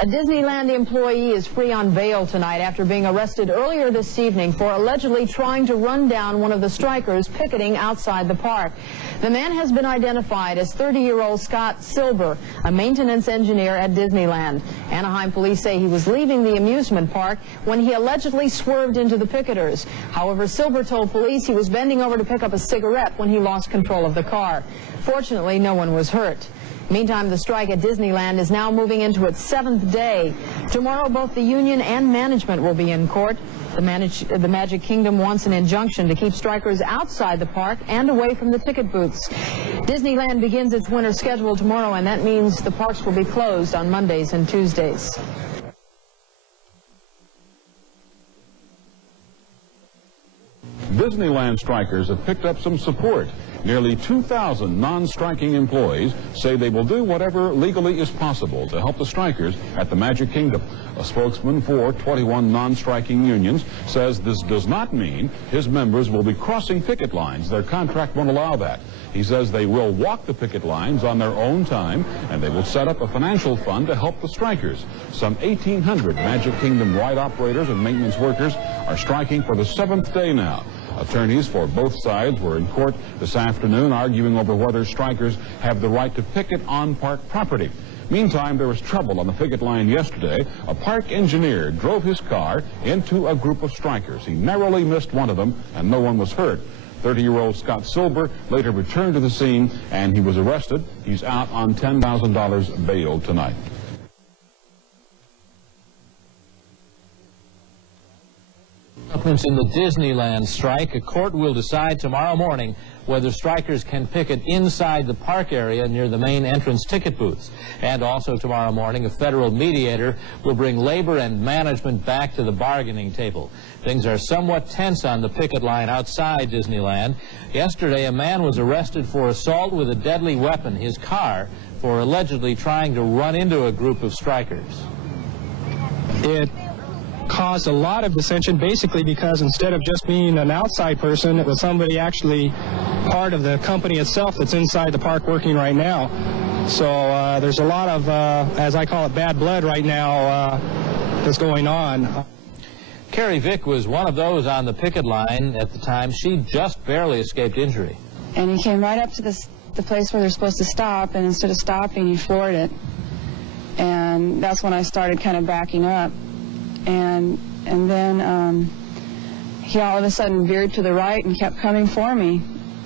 A Disneyland employee is free on bail tonight after being arrested earlier this evening for allegedly trying to run down one of the strikers picketing outside the park. The man has been identified as 30-year-old Scott Silber, a maintenance engineer at Disneyland. Anaheim police say he was leaving the amusement park when he allegedly swerved into the picketers. However, Silber told police he was bending over to pick up a cigarette when he lost control of the car. Fortunately, no one was hurt. Meantime, the strike at Disneyland is now moving into its 7th day. Tomorrow, both the union and management will be in court. The Magic Kingdom wants an injunction to keep strikers outside the park and away from the ticket booths. Disneyland begins its winter schedule tomorrow, and that means the parks will be closed on Mondays and Tuesdays. Disneyland strikers have picked up some support. Nearly 2,000 non-striking employees say they will do whatever legally is possible to help the strikers at the Magic Kingdom. A spokesman for 21 non-striking unions says this does not mean his members will be crossing picket lines. Their contract won't allow that. He says they will walk the picket lines on their own time, and they will set up a financial fund to help the strikers. Some 1,800 Magic Kingdom ride operators and maintenance workers are striking for the 7th day now. Attorneys for both sides were in court this afternoon arguing over whether strikers have the right to picket on park property. Meantime, there was trouble on the picket line yesterday. A park engineer drove his car into a group of strikers. He narrowly missed one of them, and no one was hurt. 30-year-old Scott Silber later returned to the scene, and he was arrested. He's out on $10,000 bail tonight. Developments in the Disneyland strike. A court will decide tomorrow morning whether strikers can picket inside the park area near the main entrance ticket booths. And also tomorrow morning, a federal mediator will bring labor and management back to the bargaining table. Things are somewhat tense on the picket line outside Disneyland. Yesterday, a man was arrested for assault with a deadly weapon, his car, for allegedly trying to run into a group of strikers. It caused a lot of dissension, basically because instead of just being an outside person, it was somebody actually part of the company itself that's inside the park working right now. So there's a lot of, as I call it, bad blood right now that's going on. Carrie Vick was one of those on the picket line at the time. She just barely escaped injury. And he came right up to the place where they're supposed to stop, and instead of stopping, he floored it. And that's when I started kind of backing up. And then he all of a sudden veered to the right and kept coming for me.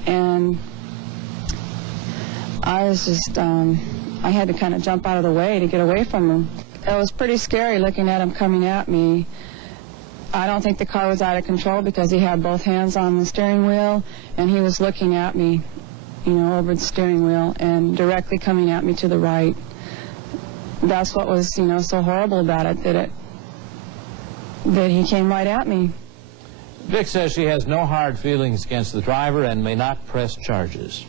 And I was just, I had to kind of jump out of the way to get away from him. It was pretty scary looking at him coming at me. I don't think the car was out of control because he had both hands on the steering wheel, and he was looking at me, you know, over the steering wheel and directly coming at me to the right. That's what was, you know, so horrible about it, that he came right at me. Vic says she has no hard feelings against the driver and may not press charges.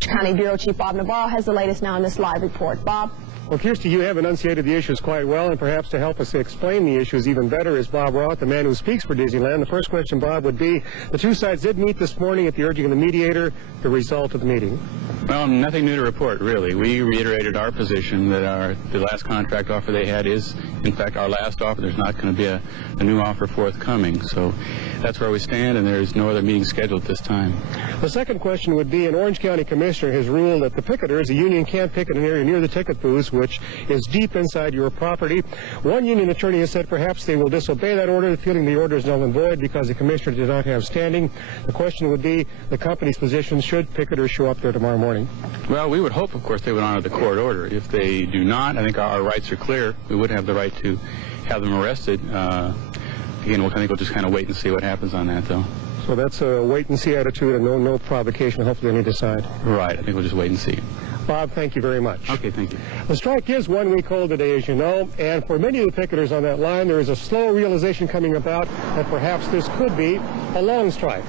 County Bureau Chief Bob Navarro has the latest now in this live report. Bob? Well, Kirsty, you have enunciated the issues quite well, and perhaps to help us explain the issues even better is Bob Roth, the man who speaks for Disneyland. The first question, Bob, would be, the two sides did meet this morning at the urging of the mediator. The result of the meeting? Well, nothing new to report, really. We reiterated our position that the last contract offer they had is, in fact, our last offer. There's not going to be a new offer forthcoming. So that's where we stand, and there's no other meeting scheduled at this time. The second question would be, an Orange County commissioner has ruled that the picketers, the union can't picket an area near the ticket booths, which is deep inside your property. One union attorney has said perhaps they will disobey that order, feeling the order is null and void because the commissioner did not have standing. The question would be the company's position, should picketers show up there tomorrow morning? Well, we would hope, of course, they would honor the court order. If they do not, I think our rights are clear. We would have the right to have them arrested. Again, I think we'll just kind of wait and see what happens on that, though. So that's a wait-and-see attitude and no provocation. Hopefully they decide. Right. I think we'll just wait and see. Bob, thank you very much. Okay, thank you. The strike is 1 week old today, as you know, and for many of the picketers on that line, there is a slow realization coming about that perhaps this could be a long strike.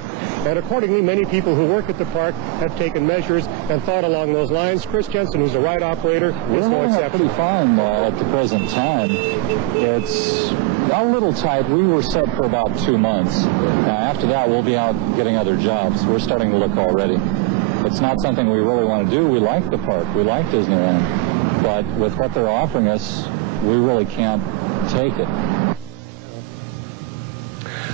And accordingly, many people who work at the park have taken measures and thought along those lines. Chris Jensen, who's a ride operator, is no exception. Pretty fine at the present time. It's a little tight. We were set for about 2 months. After that, we'll be out getting other jobs. We're starting to look already. It's not something we really want to do. We like the park. We like Disneyland. But with what they're offering us, we really can't take it.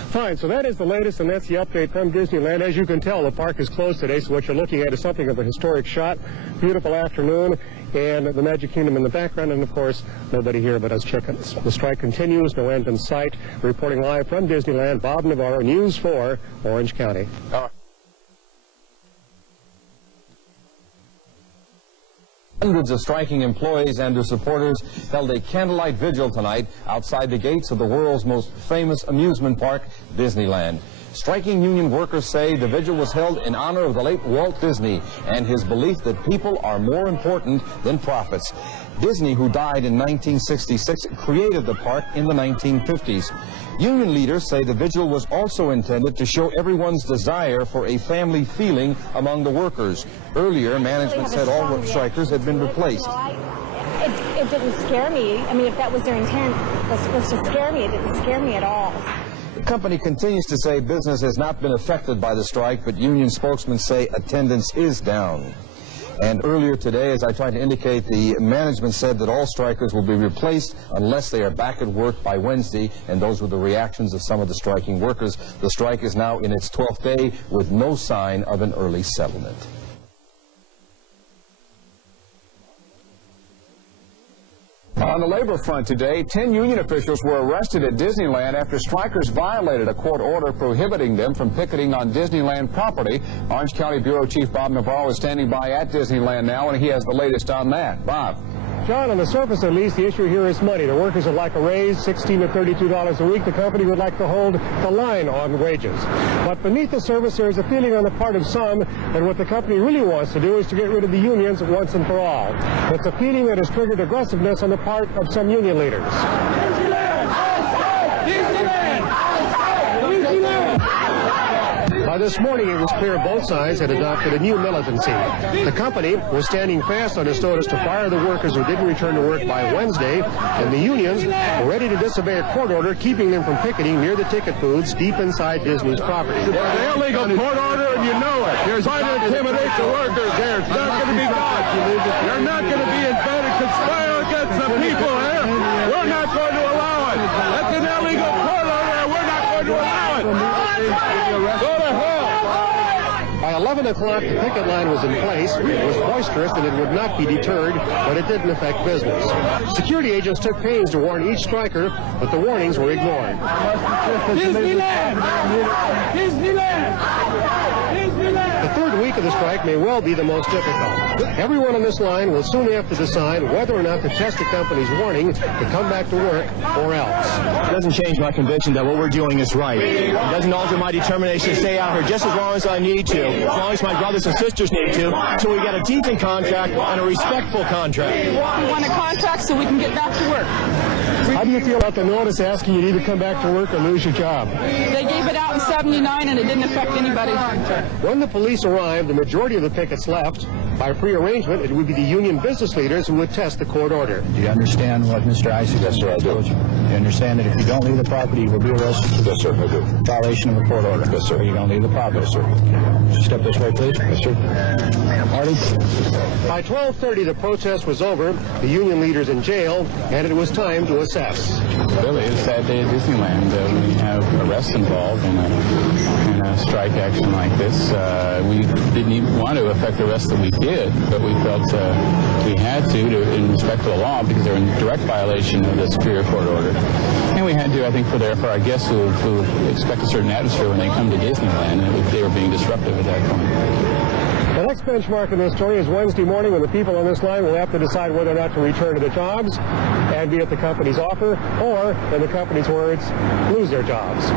Fine, so that is the latest, and that's the update from Disneyland. As you can tell, the park is closed today, so what you're looking at is something of a historic shot. Beautiful afternoon, and the Magic Kingdom in the background, and of course, nobody here but us chickens. The strike continues, no end in sight. Reporting live from Disneyland, Bob Navarro, News 4, Orange County. Hundreds of striking employees and their supporters held a candlelight vigil tonight outside the gates of the world's most famous amusement park, Disneyland. Striking union workers say the vigil was held in honor of the late Walt Disney and his belief that people are more important than profits. Disney, who died in 1966, created the park in the 1950s. Union leaders say the vigil was also intended to show everyone's desire for a family feeling among the workers. Earlier, management said all strikers had been replaced. It didn't scare me. I mean, if that was their intent, was to scare me. It didn't scare me at all. The company continues to say business has not been affected by the strike, but union spokesmen say attendance is down. And earlier today, as I tried to indicate, the management said that all strikers will be replaced unless they are back at work by Wednesday, and those were the reactions of some of the striking workers. The strike is now in its 12th day with no sign of an early settlement. On the labor front today, 10 union officials were arrested at Disneyland after strikers violated a court order prohibiting them from picketing on Disneyland property. Orange County Bureau Chief Bob Navarro is standing by at Disneyland now, and he has the latest on that. Bob. John, on the surface at least, the issue here is money. The workers would like a raise, $16 to $32 a week. The company would like to hold the line on wages. But beneath the surface, there is a feeling on the part of some that what the company really wants to do is to get rid of the unions once and for all. It's a feeling that has triggered aggressiveness on the part of some union leaders. By this morning, it was clear both sides had adopted a new militancy. The company was standing fast on its notice to fire the workers who didn't return to work by Wednesday, and the unions were ready to disobey a court order keeping them from picketing near the ticket booths deep inside Disney's property. It's an illegal court order, and you know it. You're trying to intimidate the workers here. It's not going to be done. You're not going to be invited to conspire against the people here. We're not going to allow it. That's an illegal court order, and we're not going to allow it. Go to hell. By 11 o'clock, the picket line was in place. It was boisterous and it would not be deterred, but it didn't affect business. Security agents took pains to warn each striker, but the warnings were ignored. Disneyland! Disneyland! Disneyland! The third week of the strike may well be the most difficult. Everyone on this line will soon have to decide whether or not to test the company's warning to come back to work or else. It doesn't change my conviction that what we're doing is right. It doesn't alter my determination to stay out here just as long as I need to, as long as my brothers and sisters need to, until we get a decent contract and a respectful contract. We want a contract so we can get back to work. How do you feel about the notice asking you to either come back to work or lose your job? They gave it out in '79 and it didn't affect anybody. When the police arrived, the majority of the pickets left. By pre-arrangement, it would be the union business leaders who would test the court order. Do you understand what Mr. Isaac has told you? Do you understand that if you don't leave the property, you will be arrested? Yes, sir, I do. Violation of a court order? Yes, sir. Are you going to leave the property? Yes, sir. Step this way, please. Yes, sir. Marty? By 12:30, the protest was over, the union leaders in jail, and it was time to assess. Really, it's a sad day at Disneyland when we have arrests involved in a strike action like this. We didn't even want to affect the rest of the week did, but we felt we had to in respect to the law because they're in direct violation of the Superior Court order. And we had to, I think, for our guests who expect a certain atmosphere when they come to Disneyland, and they were being disruptive at that point. The next benchmark in this story is Wednesday morning when the people on this line will have to decide whether or not to return to their jobs and be at the company's offer, or, in the company's words, lose their jobs.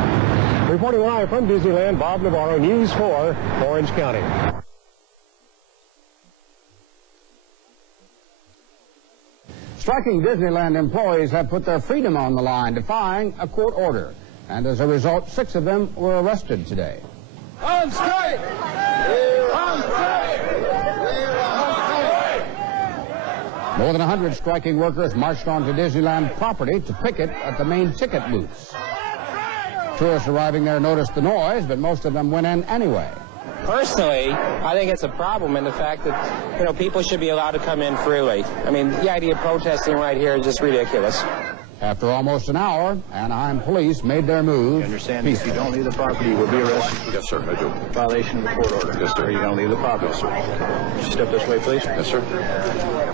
Reporting live from Disneyland, Bob Navarro, News 4, Orange County. Striking Disneyland employees have put their freedom on the line, defying a court order. And as a result, 6 of them were arrested today. On strike! On strike! More than 100 striking workers marched onto Disneyland property to picket at the main ticket booths. Tourists arriving there noticed the noise, but most of them went in anyway. Personally, I think it's a problem in the fact that, you know, people should be allowed to come in freely. I mean, the idea of protesting right here is just ridiculous. After almost an hour, Anaheim police made their move. You understand that if you don't leave the property, you will be arrested? Yes, sir, I do. Violation of the court order? Yes, sir. Are you going to leave the property? Yes, sir. Would you step this way, please? Yes, sir.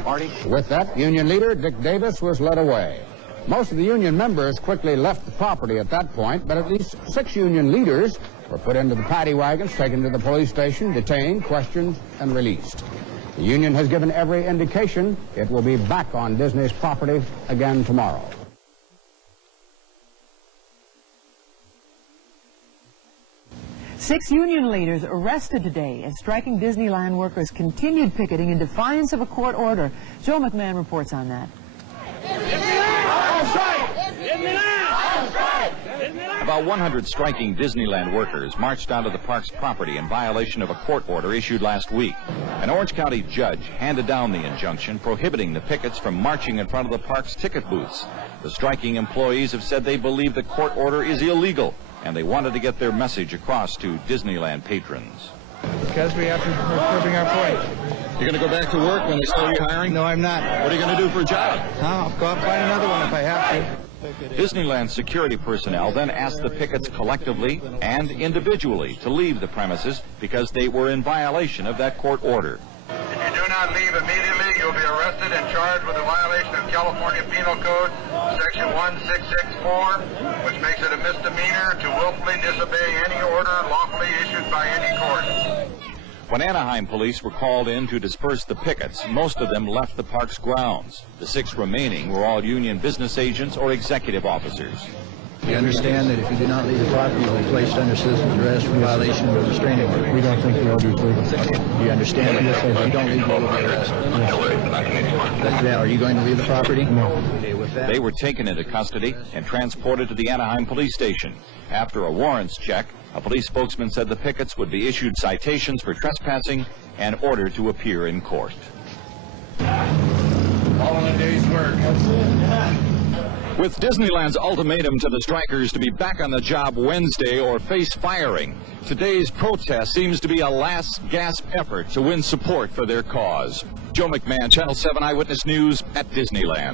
Marty? With that, union leader Dick Davis was led away. Most of the union members quickly left the property at that point, but at least 6 union leaders were put into the paddy wagons, taken to the police station, detained, questioned, and released. The union has given every indication it will be back on Disney's property again tomorrow. Six union leaders arrested today as striking Disneyland workers continued picketing in defiance of a court order. Joe McMahon reports on that. About 100 striking Disneyland workers marched onto the park's property in violation of a court order issued last week. An Orange County judge handed down the injunction prohibiting the pickets from marching in front of the park's ticket booths. The striking employees have said they believe the court order is illegal, and they wanted to get their message across to Disneyland patrons. Because we have to, we're proving our point. You're going to go back to work when they start rehiring? No, I'm not. What are you going to do for a job? I'll go out and find another one if I have to. Disneyland security personnel then asked the pickets collectively and individually to leave the premises because they were in violation of that court order. If you do not leave immediately, you'll be arrested and charged with a violation of California Penal Code, Section 1664, which makes it a misdemeanor to willfully disobey any order lawfully issued by any court. When Anaheim police were called in to disperse the pickets, most of them left the park's grounds. The 6 remaining were all union business agents or executive officers. You understand that if you do not leave the property, you will be placed under citizen's arrest for violation of a restraining order? We don't think we'll be leaving. Do you understand that if you don't leave, you will be arrested? Are you going to leave the property? No. Okay, with that. They were taken into custody and transported to the Anaheim police station. After a warrants check, a police spokesman said the pickets would be issued citations for trespassing and ordered to appear in court. All in a day's work. With Disneyland's ultimatum to the strikers to be back on the job Wednesday or face firing, today's protest seems to be a last gasp effort to win support for their cause. Joe McMahon, Channel 7 Eyewitness News at Disneyland.